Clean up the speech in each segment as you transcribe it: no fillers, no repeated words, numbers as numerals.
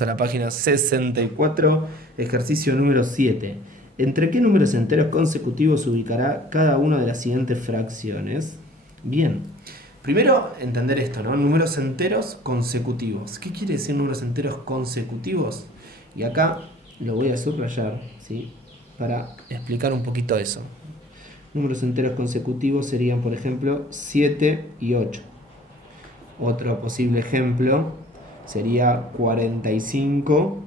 A la página 64, ejercicio número 7. ¿Entre qué números enteros consecutivos se ubicará cada una de las siguientes fracciones? Bien, primero entender esto, ¿no? Números enteros consecutivos. ¿Qué quiere decir números enteros consecutivos? Y acá lo voy a subrayar, ¿sí? Para explicar un poquito eso. Números enteros consecutivos serían, por ejemplo, 7 y 8. Otro posible ejemplo sería 45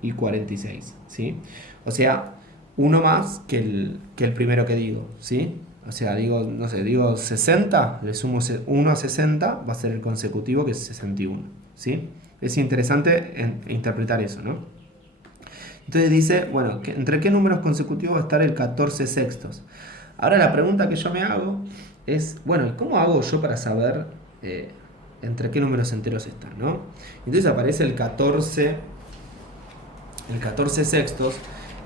y 46, ¿sí? O sea, uno más que el primero que digo, ¿sí? O sea, digo, no sé, digo 60, le sumo 1 a 60, va a ser el consecutivo que es 61, ¿sí? Es interesante interpretar eso, ¿no? Entonces dice, bueno, ¿entre qué números consecutivos va a estar el 14 sextos? Ahora la pregunta que yo me hago es, bueno, ¿y cómo hago yo para saber entre qué números enteros están, ¿no? Entonces aparece el 14 sextos,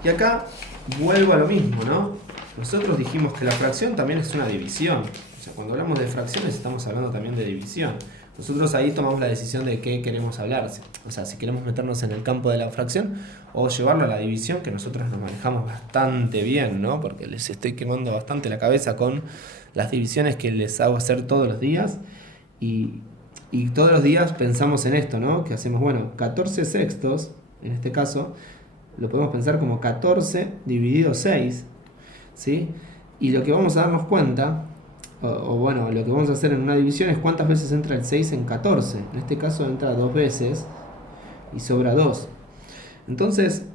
y acá vuelvo a lo mismo, ¿no? Nosotros dijimos que la fracción también es una división. O sea, cuando hablamos de fracciones estamos hablando también de división. Nosotros ahí tomamos la decisión de qué queremos hablar. O sea, si queremos meternos en el campo de la fracción o llevarlo a la división, que nosotros nos manejamos bastante bien, ¿no? Porque les estoy quemando bastante la cabeza con las divisiones que les hago hacer todos los días. Y todos los días pensamos en esto, ¿no? Que hacemos, bueno, 14 sextos, en este caso, lo podemos pensar como 14 dividido 6, ¿sí? Y lo que vamos a darnos cuenta, o bueno, lo que vamos a hacer en una división es cuántas veces entra el 6 en 14. En este caso entra 2 veces y sobra 2. Entonces,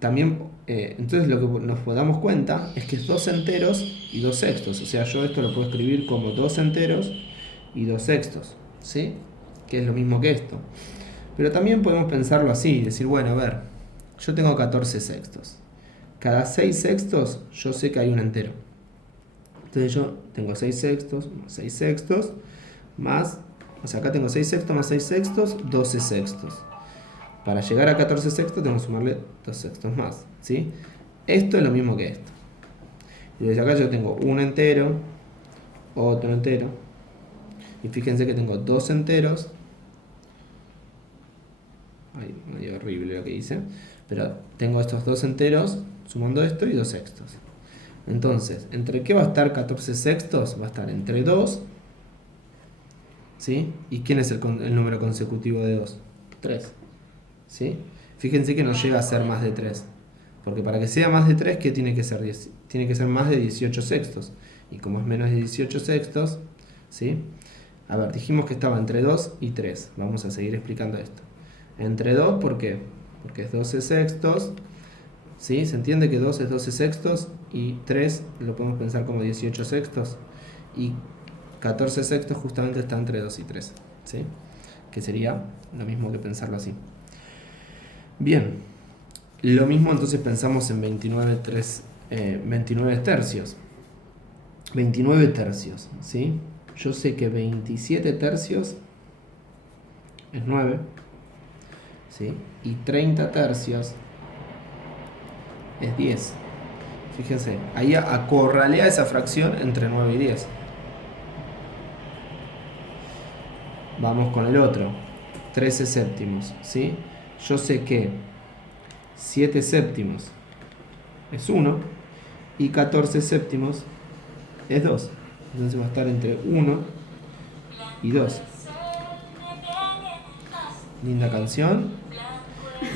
también, entonces lo que nos damos cuenta es que es 2 enteros y 2 sextos. O sea, yo esto lo puedo escribir como 2 enteros y 2 sextos, ¿sí? Que es lo mismo que esto. Pero también podemos pensarlo así, decir, bueno, a ver, yo tengo 14 sextos. Cada 6 sextos yo sé que hay un entero. Entonces yo tengo 6 sextos, más 6 sextos, más, o sea, acá tengo 6 sextos más 6 sextos, 12 sextos. Para llegar a 14 sextos tengo que sumarle 2 sextos más, ¿sí? Esto es lo mismo que esto. Y desde acá yo tengo un entero, otro entero, y fíjense que tengo 2 enteros. Ay, medio horrible lo que hice. Pero tengo estos 2 enteros, sumando esto, y 2 sextos. Entonces, ¿entre qué va a estar 14 sextos? Va a estar entre 2, ¿sí? ¿Y quién es el número consecutivo de 2? 3, ¿sí? Fíjense que no llega a ser más de 3. Porque para que sea más de 3, ¿qué tiene que ser? Tiene que ser más de 18 sextos. Y como es menos de 18 sextos, ¿sí? A ver, dijimos que estaba entre 2 y 3. Vamos a seguir explicando esto. Entre 2, ¿por qué? Porque es 12 sextos, ¿sí? ¿Se entiende que 2 es 12 sextos? Y 3 lo podemos pensar como 18 sextos. Y 14 sextos justamente está entre 2 y 3, ¿sí? Que sería lo mismo que pensarlo así. Bien, lo mismo entonces pensamos en 29 tercios. 29 tercios, ¿sí? Yo sé que 27 tercios es 9, ¿sí? Y 30 tercios es 10. Fíjense, ahí acorralea esa fracción entre 9 y 10. Vamos con el otro. 13 séptimos, ¿sí? Yo sé que 7 séptimos es 1 y 14 séptimos es 2. Entonces va a estar entre 1 y 2. Linda canción.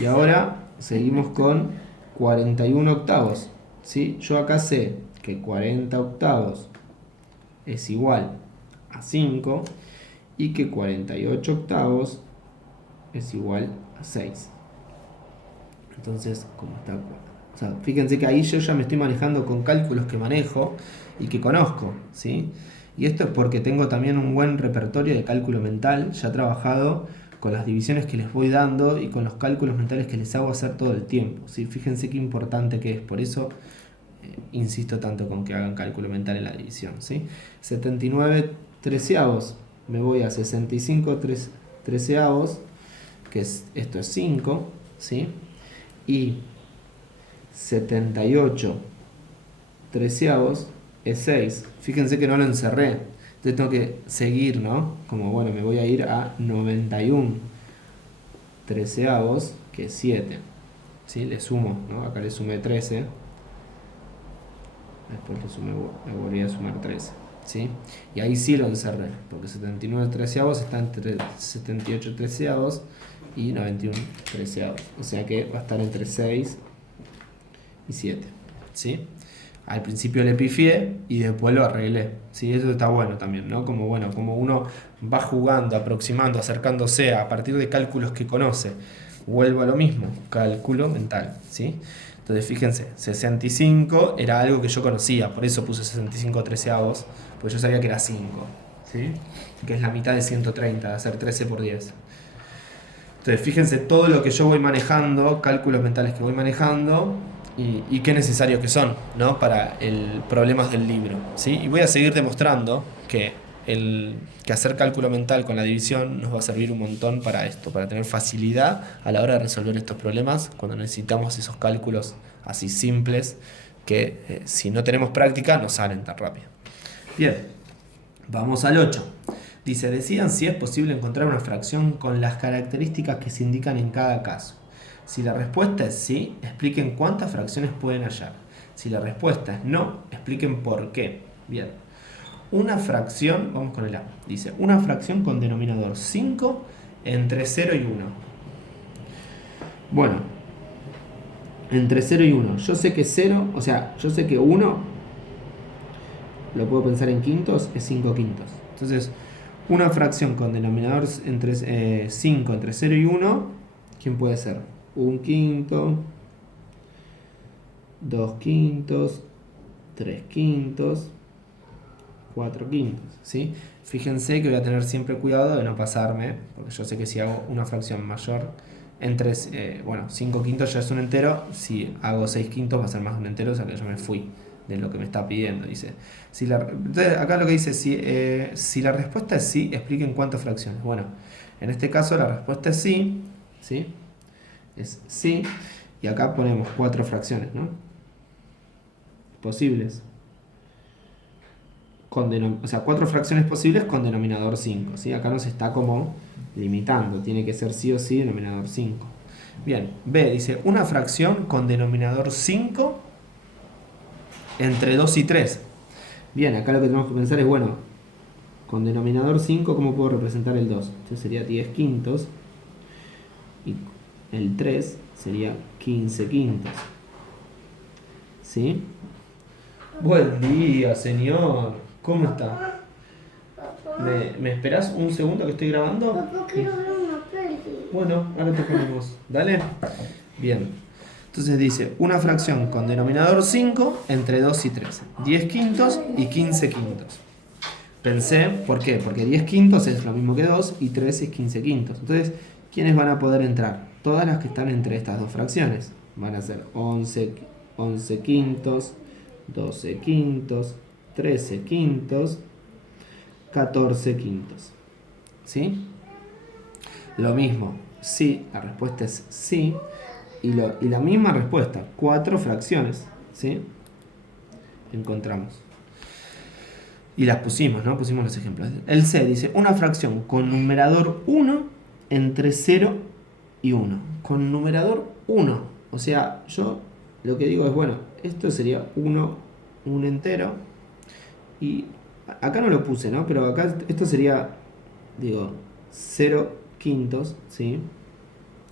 Y ahora seguimos con 41 octavos, ¿sí? Yo acá sé que 40 octavos es igual a 5 y que 48 octavos es igual a 6. Entonces, ¿cómo está? O sea, fíjense que ahí yo ya me estoy manejando con cálculos que manejo y que conozco, ¿sí? Y esto es porque tengo también un buen repertorio de cálculo mental, ya trabajado con las divisiones que les voy dando y con los cálculos mentales que les hago hacer todo el tiempo, ¿sí? Fíjense qué importante que es, por eso insisto tanto con que hagan cálculo mental en la división, ¿sí? 79 treceavos, me voy a 65 treceavos, que esto es 5, ¿sí? Y 78 treceavos es 6. Fíjense que no lo encerré. Entonces tengo que seguir, ¿no? Como bueno, me voy a ir a 91 treceavos, que es 7. ¿Sí? Le sumo, ¿no? Acá le sumé 13. Después le volví a sumar 13. ¿Sí? Y ahí sí lo encerré, porque 79 treceavos está entre 78 treceavos y 91 treceavos. O sea que va a estar entre 6 y 7. ¿Sí? Al principio le pifié y después lo arreglé. ¿Sí? Eso está bueno también, ¿no? Como uno va jugando, aproximando, acercándose a partir de cálculos que conoce. Vuelvo a lo mismo, cálculo mental. ¿Sí? Entonces fíjense, 65 era algo que yo conocía, por eso puse 65 treceavos, porque yo sabía que era 5. ¿Sí? Que es la mitad de 130, de hacer 13 por 10. Entonces fíjense todo lo que yo voy manejando, cálculos mentales que voy manejando y qué necesarios que son, ¿no? Para el problemas del libro. ¿Sí? Y voy a seguir demostrando que hacer cálculo mental con la división nos va a servir un montón para esto, para tener facilidad a la hora de resolver estos problemas cuando necesitamos esos cálculos así simples que si no tenemos práctica no salen tan rápido. Bien, vamos al 8. Dice, decidan si es posible encontrar una fracción con las características que se indican en cada caso. Si la respuesta es sí, expliquen cuántas fracciones pueden hallar. Si la respuesta es no, expliquen por qué. Bien. Una fracción, vamos con el A. Dice, una fracción con denominador 5 entre 0 y 1. Bueno, entre 0 y 1. Yo sé que 0, o sea, yo sé que 1, lo puedo pensar en quintos, es 5 quintos. Entonces, una fracción con denominador 5 entre 0 y 1, ¿quién puede ser? 1 quinto, 2 quintos, 3 quintos, 4 quintos, ¿sí? Fíjense que voy a tener siempre cuidado de no pasarme, porque yo sé que si hago una fracción mayor entre, 5 quintos ya es un entero, si hago 6 quintos va a ser más de un entero, o sea que yo me fui de lo que me está pidiendo, dice. Entonces acá lo que dice, si la respuesta es sí, expliquen cuántas fracciones. Bueno, en este caso la respuesta es sí, ¿sí? Es sí, y acá ponemos 4 fracciones, ¿no? Posibles. O sea, 4 fracciones posibles con denominador 5, ¿sí? Acá nos está como limitando, tiene que ser sí o sí denominador 5. Bien, B dice, una fracción con denominador 5 entre 2 y 3. Bien, acá lo que tenemos que pensar es, bueno, con denominador 5, ¿cómo puedo representar el 2? Entonces sería 10 quintos y el 3 sería 15 quintos. ¿Sí? Buen día, señor. ¿Cómo está? ¿Me esperás un segundo que estoy grabando? Papá, quiero ver una peli. Bueno, ahora te ponemos. Dale. Bien. Entonces dice, una fracción con denominador 5 entre 2 y 3. 10 quintos y 15 quintos. Pensé, ¿por qué? Porque 10 quintos es lo mismo que 2 y 3 es 15 quintos. Entonces, ¿quiénes van a poder entrar? Todas las que están entre estas dos fracciones. Van a ser 11 quintos, 12 quintos, 13 quintos, 14 quintos. ¿Sí? Lo mismo, sí, la respuesta es sí. Y la misma respuesta, 4 fracciones. ¿Sí? Encontramos. Y las pusimos, ¿no? Pusimos los ejemplos. El C dice, una fracción con numerador 1 entre 0 y 1. Con numerador 1. O sea, yo lo que digo es, bueno, esto sería 1, un entero. Y acá no lo puse, ¿no? Pero acá esto sería, 0 quintos, ¿sí?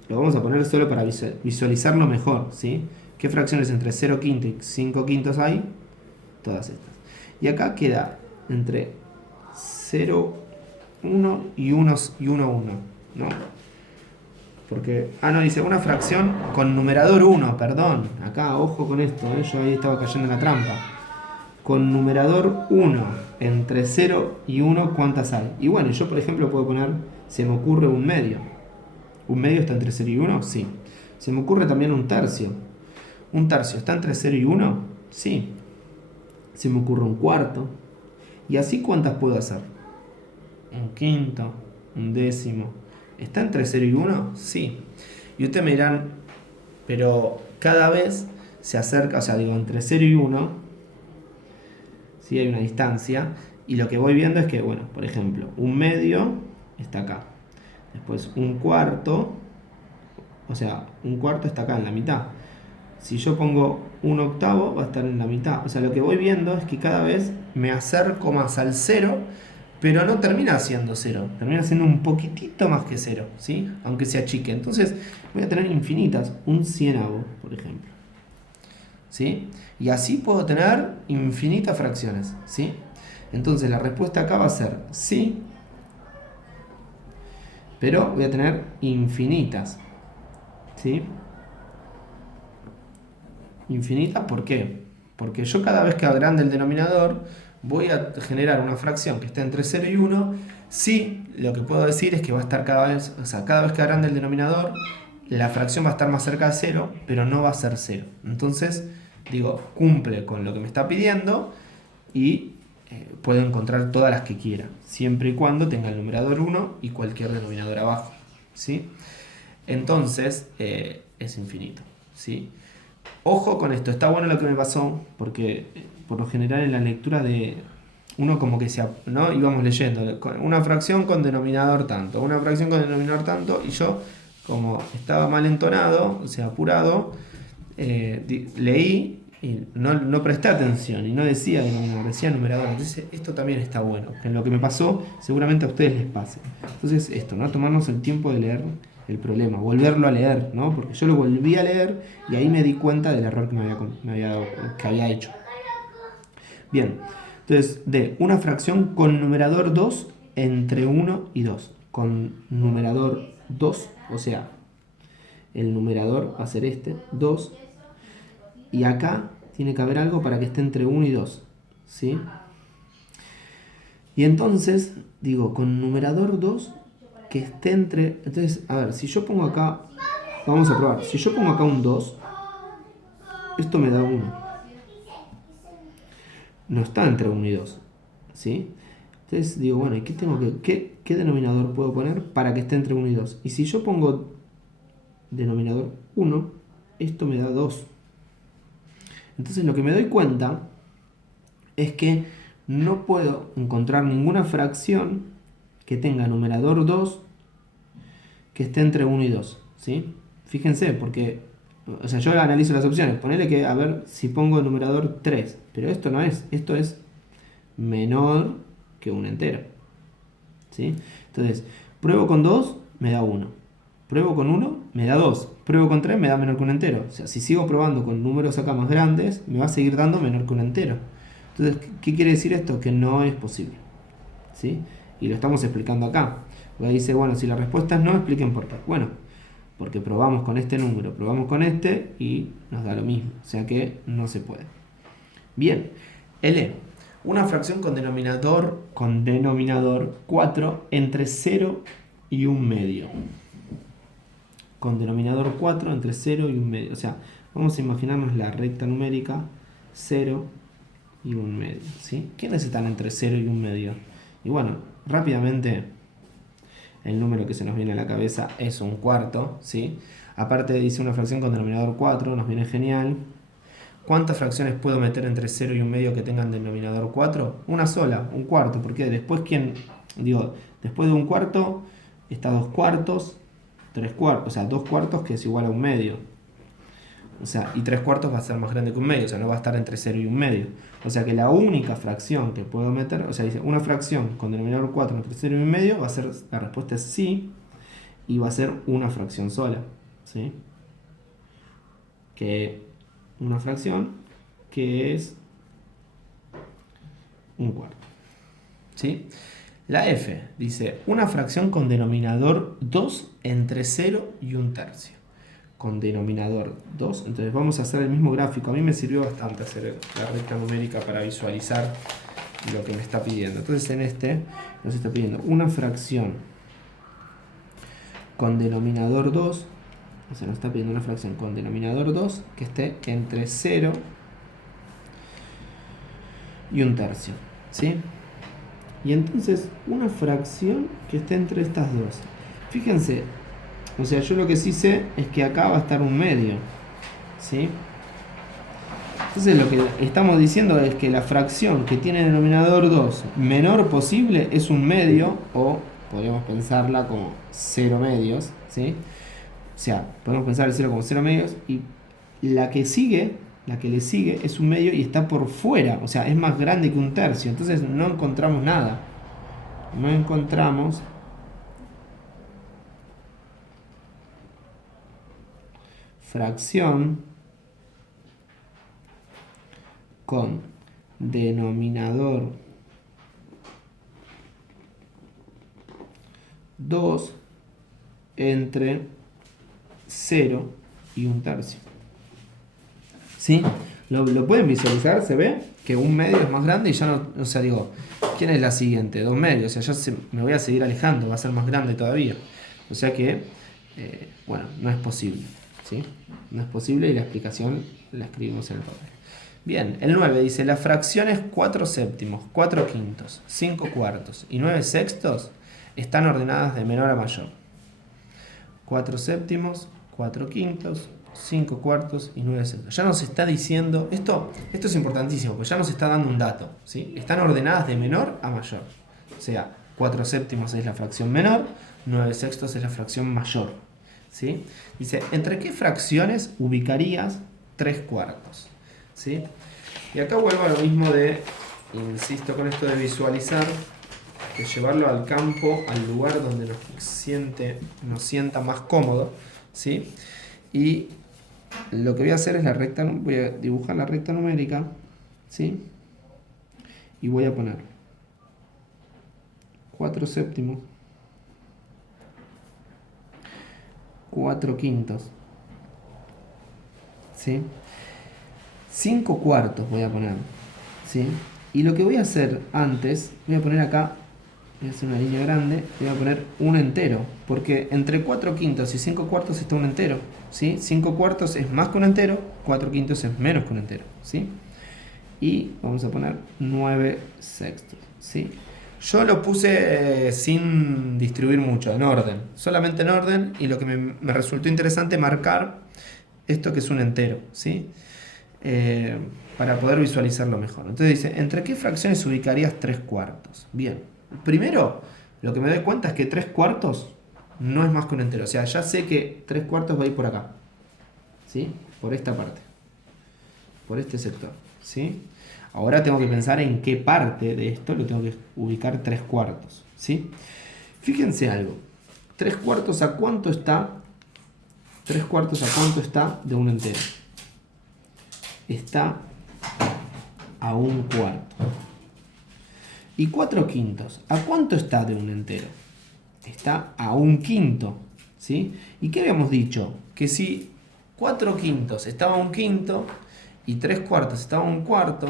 Lo vamos a poner solo para visualizarlo mejor, ¿sí? ¿Qué fracciones entre 0 quinto y 5 quintos hay? Todas estas. Y acá queda entre 0, 1 y 1, 1, ¿no? Porque, dice una fracción con numerador 1, perdón. Acá, ojo con esto, yo ahí estaba cayendo en la trampa. Con numerador 1, entre 0 y 1, ¿cuántas hay? Y bueno, yo por ejemplo puedo poner, se me ocurre un medio. ¿Un medio está entre 0 y 1? Sí. Se me ocurre también un tercio. ¿Un tercio está entre 0 y 1? Sí. Se me ocurre un cuarto. ¿Y así cuántas puedo hacer? Un quinto, un décimo. ¿Está entre 0 y 1? Sí. Y ustedes me dirán, pero cada vez se acerca, o sea, entre 0 y 1, ¿sí? Hay una distancia. Y lo que voy viendo es que, bueno, por ejemplo, un medio está acá. Después un cuarto o sea, un cuarto está acá en la mitad. Si yo pongo un octavo, va a estar en la mitad. O sea, lo que voy viendo es que cada vez me acerco más al cero, pero no termina siendo cero. Termina siendo un poquitito más que cero, ¿sí? Aunque se achique. Entonces, voy a tener infinitas. Un cienavo, por ejemplo. ¿Sí? Y así puedo tener infinitas fracciones, ¿sí? Entonces, la respuesta acá va a ser sí, pero voy a tener infinitas, ¿sí? Infinitas, ¿por qué? Porque yo cada vez que agrande el denominador voy a generar una fracción que esté entre 0 y 1. Sí, lo que puedo decir es que va a estar cada vez, o sea, cada vez que agrande el denominador, la fracción va a estar más cerca de 0, pero no va a ser 0. Entonces, digo, cumple con lo que me está pidiendo y puedo encontrar todas las que quiera, siempre y cuando tenga el numerador 1 y cualquier denominador abajo, ¿sí? Entonces, es infinito, ¿sí? Ojo con esto, está bueno lo que me pasó, porque por lo general en la lectura de uno como que ¿no? íbamos leyendo una fracción con denominador tanto, una fracción con denominador tanto, y yo como estaba mal entonado, o sea, apurado, leí y no presté atención y no decía denominador, decía numerador. Entonces esto también está bueno, que en lo que me pasó seguramente a ustedes les pase. Entonces esto, ¿no? Tomarnos el tiempo de leer el problema, volverlo a leer, ¿no? Porque yo lo volví a leer y ahí me di cuenta del error que había hecho. Bien, entonces de una fracción con numerador 2 entre 1 y 2. Con numerador 2, o sea, el numerador va a ser este, 2, y acá tiene que haber algo para que esté entre 1 y 2, ¿sí? Y entonces, digo, con numerador 2 que esté entre... Entonces, a ver, si yo pongo acá... Vamos a probar. Si yo pongo acá un 2, esto me da 1. No está entre 1 y 2, ¿sí? Entonces digo, bueno, ¿y qué denominador puedo poner para que esté entre 1 y 2? Y si yo pongo denominador 1, esto me da 2. Entonces lo que me doy cuenta es que no puedo encontrar ninguna fracción que tenga numerador 2 que esté entre 1 y 2, ¿sí? Fíjense, porque, o sea, yo analizo las opciones. Ponele que, a ver, si pongo el numerador 3, pero esto no es, esto es menor que un entero, ¿sí? Entonces, pruebo con 2, me da 1. Pruebo con 1, me da 2. Pruebo con 3, me da menor que un entero. O sea, si sigo probando con números acá más grandes, me va a seguir dando menor que un entero. Entonces, ¿qué quiere decir esto? Que no es posible, ¿sí? Y lo estamos explicando acá. Porque dice, bueno, si la respuesta es no, expliquen por qué. Bueno, porque probamos con este número, probamos con este y nos da lo mismo. O sea que no se puede. Bien, L. Una fracción con denominador 4 entre 0 y 1 medio. Con denominador 4 entre 0 y 1 medio. O sea, vamos a imaginarnos la recta numérica 0 y 1 medio, ¿sí? ¿Quiénes están entre 0 y 1 medio? Y bueno, rápidamente el número que se nos viene a la cabeza es un cuarto, ¿sí? Aparte dice una fracción con denominador 4, nos viene genial. ¿Cuántas fracciones puedo meter entre 0 y 1 medio que tengan denominador 4? Una sola, un cuarto, porque después después de un cuarto está 2 cuartos, 3 cuartos, o sea, 2 cuartos que es igual a 1 medio. O sea, y 3 cuartos va a ser más grande que 1 medio, o sea, no va a estar entre 0 y 1 medio. O sea que la única fracción que puedo meter, o sea, dice una fracción con denominador 4 entre 0 y 1 medio, va a ser, la respuesta es sí, y va a ser una fracción sola, ¿sí? Que una fracción que es un cuarto, ¿sí? La F dice una fracción con denominador 2 entre 0 y 1 tercio. Con denominador 2, entonces vamos a hacer el mismo gráfico. A mí me sirvió bastante hacer la recta numérica para visualizar lo que me está pidiendo. Entonces en este nos está pidiendo una fracción con denominador 2, o sea, nos está pidiendo una fracción con denominador 2 que esté entre 0 y 1 tercio, ¿sí? Y entonces una fracción que esté entre estas dos. Fíjense, o sea, yo lo que sí sé es que acá va a estar 1 medio, ¿sí? Entonces lo que estamos diciendo es que la fracción que tiene denominador 2 menor posible es 1 medio, o podríamos pensarla como 0 medios, ¿sí? sea, podemos pensar el 0 como 0 medios y la que le sigue es un medio y está por fuera, o sea, es más grande que un tercio, entonces no encontramos nada. No encontramos fracción con denominador 2 entre 0 y un tercio. ¿Sí? ¿Lo pueden visualizar? ¿Se ve? Que un medio es más grande y ya no... O sea, digo, ¿quién es la siguiente? 2 medios. O sea, me voy a seguir alejando, va a ser más grande todavía. O sea que, bueno, no es posible. ¿Sí? No es posible y la explicación la escribimos en el papel. Bien, el 9 dice, las fracciones 4 séptimos, 4 quintos, 5 cuartos y 9 sextos están ordenadas de menor a mayor. 4 séptimos, 4 quintos, 5 cuartos y 9 sextos. Ya nos está diciendo, esto es importantísimo, porque ya nos está dando un dato, ¿sí? Están ordenadas de menor a mayor. O sea, 4 séptimos es la fracción menor, 9 sextos es la fracción mayor, ¿sí? Dice, ¿entre qué fracciones ubicarías 3 cuartos? ¿Sí? Y acá vuelvo a lo mismo de, insisto con esto de visualizar, de llevarlo al campo, al lugar donde nos sienta más cómodo, ¿sí? Y lo que voy a hacer es voy a dibujar la recta numérica, ¿sí? Y voy a poner 4 séptimos, 4 quintos, ¿sí? 5 cuartos voy a poner, ¿sí? Y lo que voy a hacer antes, voy a poner acá, voy a hacer una línea grande, voy a poner un entero, porque entre 4 quintos y 5 cuartos está un entero, ¿sí? 5 cuartos es más que un entero, 4 quintos es menos que un entero, ¿sí? Y vamos a poner 9 sextos, ¿sí? Yo lo puse sin distribuir mucho, en orden, solamente en orden, y lo que me resultó interesante marcar esto que es un entero, ¿sí? Para poder visualizarlo mejor. Entonces dice, ¿entre qué fracciones ubicarías 3 cuartos? Bien, primero lo que me doy cuenta es que 3 cuartos no es más que un entero. O sea, ya sé que 3 cuartos va a ir por acá, ¿sí? Por esta parte, por este sector, ¿sí? Ahora tengo que pensar en qué parte de esto lo tengo que ubicar 3 cuartos, ¿sí? Fíjense algo, 3 cuartos a cuánto está, 3 cuartos a cuánto está de un entero. Está a un cuarto. Y 4 quintos, ¿a cuánto está de un entero? Está a un quinto, ¿sí? ¿Y qué habíamos dicho? Que si 4 quintos estaba a un quinto y 3 cuartos estaba a un cuarto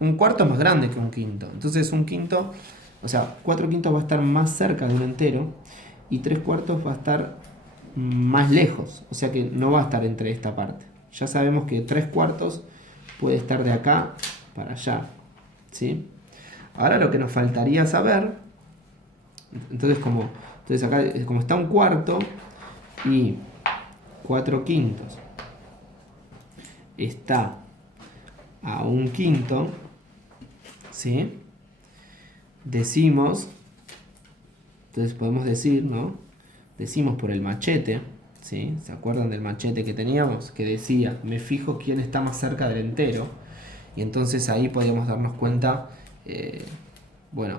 es más grande que un quinto. Entonces un quinto, o sea, 4 quintos va a estar más cerca de un entero y 3 cuartos va a estar más lejos. O sea que no va a estar entre esta parte. Ya sabemos que 3 cuartos puede estar de acá para allá, ¿sí? Ahora lo que nos faltaría saber, entonces acá como está un cuarto y 4 quintos está a un quinto, ¿sí? Decimos, entonces podemos decir, ¿no? Decimos por el machete, ¿sí? ¿Se acuerdan del machete que teníamos? Que decía, me fijo quién está más cerca del entero. Y entonces ahí podíamos darnos cuenta, bueno,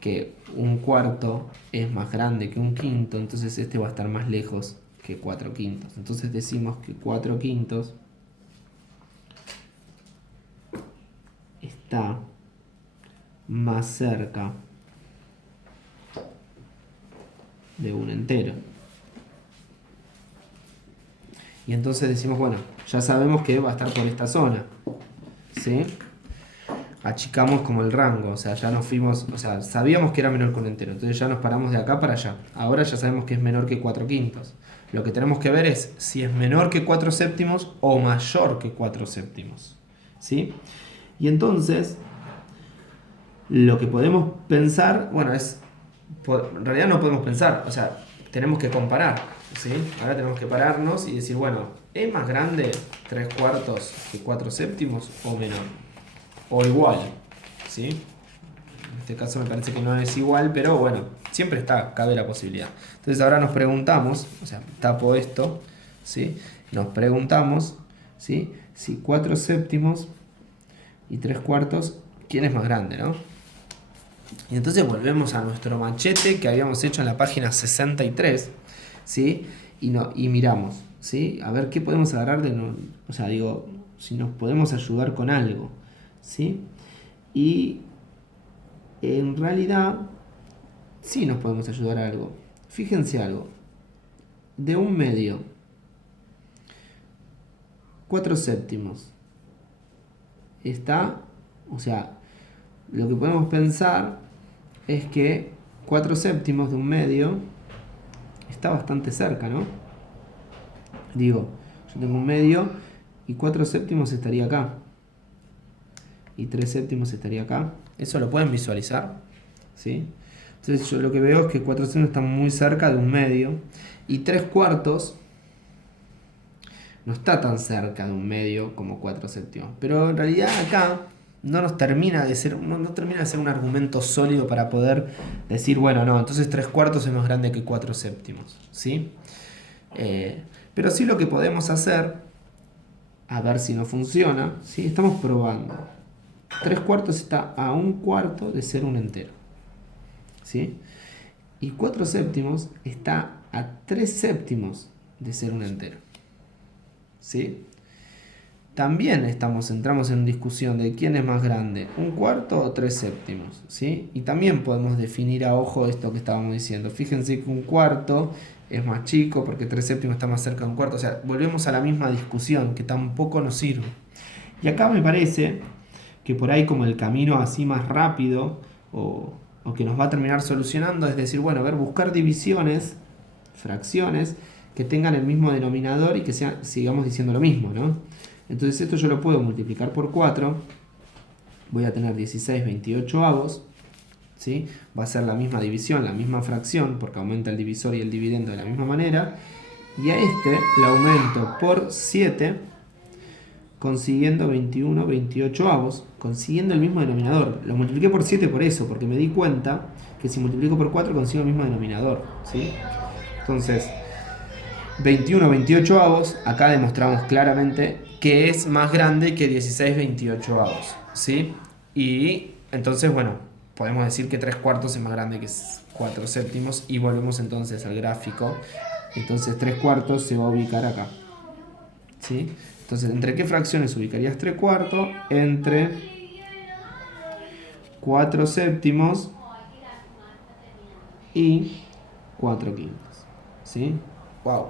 que un cuarto es más grande que un quinto, entonces este va a estar más lejos que 4 quintos. Entonces decimos que 4 quintos está más cerca de un entero. Y entonces decimos, bueno, ya sabemos que va a estar por esta zona, ¿sí? Achicamos como el rango, o sea, ya nos fuimos, o sea, sabíamos que era menor que un entero, entonces ya nos paramos de acá para allá. Ahora ya sabemos que es menor que 4 quintos. Lo que tenemos que ver es si es menor que 4 séptimos o mayor que 4 séptimos, ¿sí? Y entonces, lo que podemos pensar, bueno, en realidad no podemos pensar, o sea, tenemos que comparar, ¿sí? Ahora tenemos que pararnos y decir, bueno, ¿es más grande 3 cuartos que 4 séptimos o menor? O igual, ¿sí? este caso me parece que no es igual, pero bueno, siempre cabe la posibilidad. Entonces ahora nos preguntamos, o sea, tapo esto, ¿sí? Nos preguntamos, ¿sí? Si 4 séptimos y 3 cuartos, ¿quién es más grande, no? Y entonces volvemos a nuestro machete que habíamos hecho en la página 63, ¿sí? Y miramos, ¿sí? A ver qué podemos agarrar o sea, digo, si nos podemos ayudar con algo, ¿sí? Y en realidad, sí nos podemos ayudar a algo. Fíjense algo. De un medio, 4 séptimos. Está, o sea, lo que podemos pensar es que 4 séptimos de un medio está bastante cerca, ¿no? Digo, yo tengo un medio y 4 séptimos estaría acá. Y 3 séptimos estaría acá. ¿Eso lo pueden visualizar? ¿Sí? Entonces yo lo que veo es que 4 séptimos están muy cerca de un medio. Y 3 cuartos no está tan cerca de un medio como 4 séptimos. Pero en realidad acá no nos termina de ser, no termina de ser un argumento sólido para poder decir, bueno, no, entonces 3 cuartos es más grande que 4 séptimos. ¿Sí? Pero sí lo que podemos hacer, a ver si no funciona, ¿sí? Estamos probando. 3 cuartos está a un cuarto de ser un entero, ¿sí? Y 4 séptimos está a 3 séptimos de ser un entero, ¿sí? También entramos en discusión de quién es más grande, un cuarto o 3 séptimos, ¿sí? Y también podemos definir a ojo esto que estábamos diciendo. Fíjense que un cuarto es más chico porque 3 séptimos está más cerca de un cuarto. O sea, volvemos a la misma discusión que tampoco nos sirve. Y acá me parece que por ahí como el camino así más rápido o que nos va a terminar solucionando es decir, bueno, a ver, buscar divisiones, fracciones que tengan el mismo denominador y que sigamos diciendo lo mismo, ¿no? Entonces esto yo lo puedo multiplicar por 4, voy a tener 16 28avos, ¿sí? Va a ser la misma división, la misma fracción, porque aumenta el divisor y el dividendo de la misma manera, y a este le aumento por 7, consiguiendo 21 28avos, consiguiendo el mismo denominador. Lo multipliqué por 7 por eso, porque me di cuenta que si multiplico por 4 consigo el mismo denominador, ¿sí? Entonces, 21 28avos, acá demostramos claramente que es más grande que 16 28avos, ¿sí? Y entonces, bueno, podemos decir que 3 cuartos es más grande que 4 séptimos y volvemos entonces al gráfico. Entonces 3 cuartos se va a ubicar acá, ¿sí? Entonces, ¿entre qué fracciones ubicarías 3 cuartos? Entre 4 séptimos y 4 quintos, ¿sí? Wow,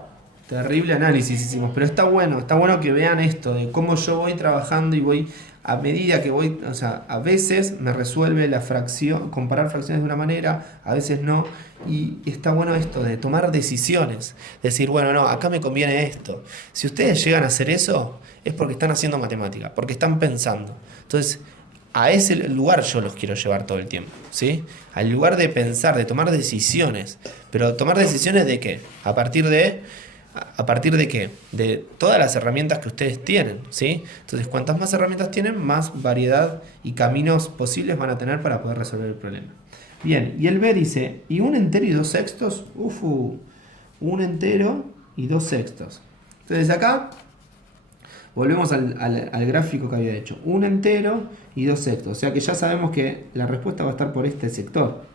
terrible análisis hicimos, pero está bueno que vean esto de cómo yo voy trabajando y voy a medida que voy, o sea, a veces me resuelve la fracción, comparar fracciones de una manera, a veces no, y está bueno esto de tomar decisiones, decir, bueno, no, acá me conviene esto. Si ustedes llegan a hacer eso, es porque están haciendo matemática, porque están pensando. Entonces, a ese lugar yo los quiero llevar todo el tiempo, ¿sí? Al lugar de pensar, de tomar decisiones. Pero tomar decisiones de qué? ¿A partir de qué? De todas las herramientas que ustedes tienen, ¿sí? Entonces, cuantas más herramientas tienen, más variedad y caminos posibles van a tener para poder resolver el problema. Bien, y el B dice, ¿y un entero y 2 sextos? Un entero y 2 sextos. Entonces acá volvemos al gráfico que había hecho. Un entero y 2 sextos. O sea que ya sabemos que la respuesta va a estar por este sector,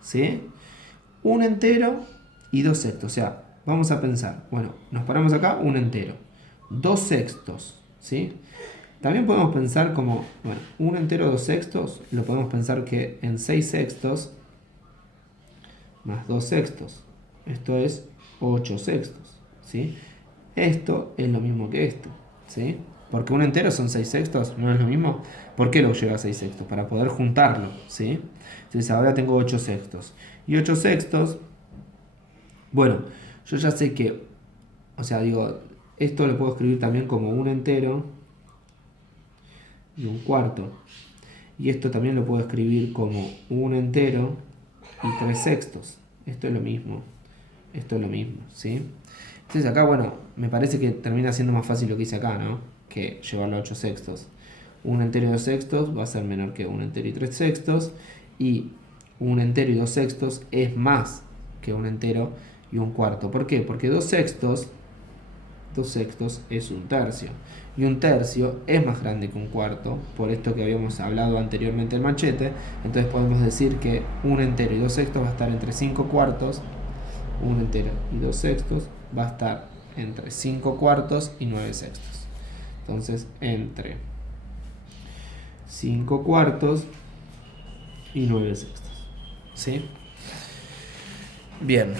¿sí? Un entero y 2 sextos. O sea, vamos a pensar. Bueno, nos paramos acá, un entero. 2 sextos, ¿sí? También podemos pensar como, bueno, un entero 2 sextos. Lo podemos pensar que en 6 sextos más 2 sextos. Esto es 8 sextos, ¿sí? Esto es lo mismo que esto, ¿sí? Porque un entero son 6 sextos, ¿no es lo mismo? ¿Por qué lo llevo a 6 sextos? Para poder juntarlo, ¿sí? Entonces ahora tengo 8 sextos. Y 8 sextos, bueno, yo ya sé que, o sea, digo, esto lo puedo escribir también como un entero y un cuarto. Y esto también lo puedo escribir como un entero y 3 sextos. Esto es lo mismo. Esto es lo mismo, ¿sí? Entonces acá, bueno, me parece que termina siendo más fácil lo que hice acá, ¿no? Que llevarlo a 8 sextos. Un entero y 2 sextos va a ser menor que un entero y 3 sextos. y un entero y 2/6 es más que un entero y un cuarto. ¿Por qué? Porque 2/6 es un tercio. Y un tercio es más grande que un cuarto, por esto que habíamos hablado anteriormente el machete. Entonces podemos decir que un entero y 2/6 va a estar entre 5 cuartos. Un entero y 2/6 va a estar entre 5 cuartos y 9/6. Entonces, entre 5 cuartos y 9/6. ¿Sí? Bien.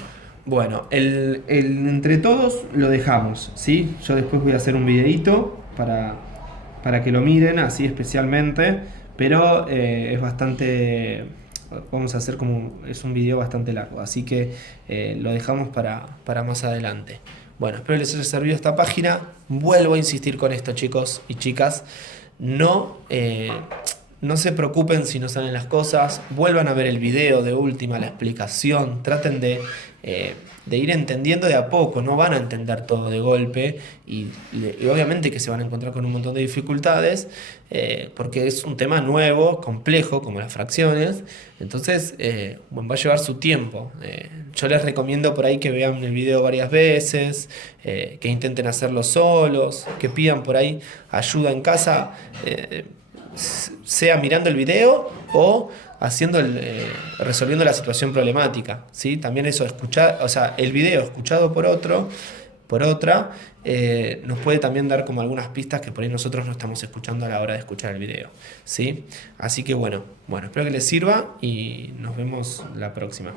Bueno, el entre todos lo dejamos, ¿sí? Yo después voy a hacer un videito para que lo miren, así especialmente, pero es bastante... Vamos a hacer es un video bastante largo, así que lo dejamos para más adelante. Bueno, espero les haya servido esta página. Vuelvo a insistir con esto, chicos y chicas. No se preocupen si no salen las cosas. Vuelvan a ver el video de última, la explicación. Traten de ir entendiendo de a poco. No van a entender todo de golpe. Y obviamente que se van a encontrar con un montón de dificultades. Porque es un tema nuevo, complejo, como las fracciones. Entonces, va a llevar su tiempo. Yo les recomiendo por ahí que vean el video varias veces. Que intenten hacerlo solos. Que pidan por ahí ayuda en casa. Sea mirando el video o resolviendo la situación problemática, ¿sí? También eso, el video escuchado por otra, nos puede también dar como algunas pistas que por ahí nosotros no estamos escuchando a la hora de escuchar el video, ¿sí? Así que bueno, espero que les sirva y nos vemos la próxima.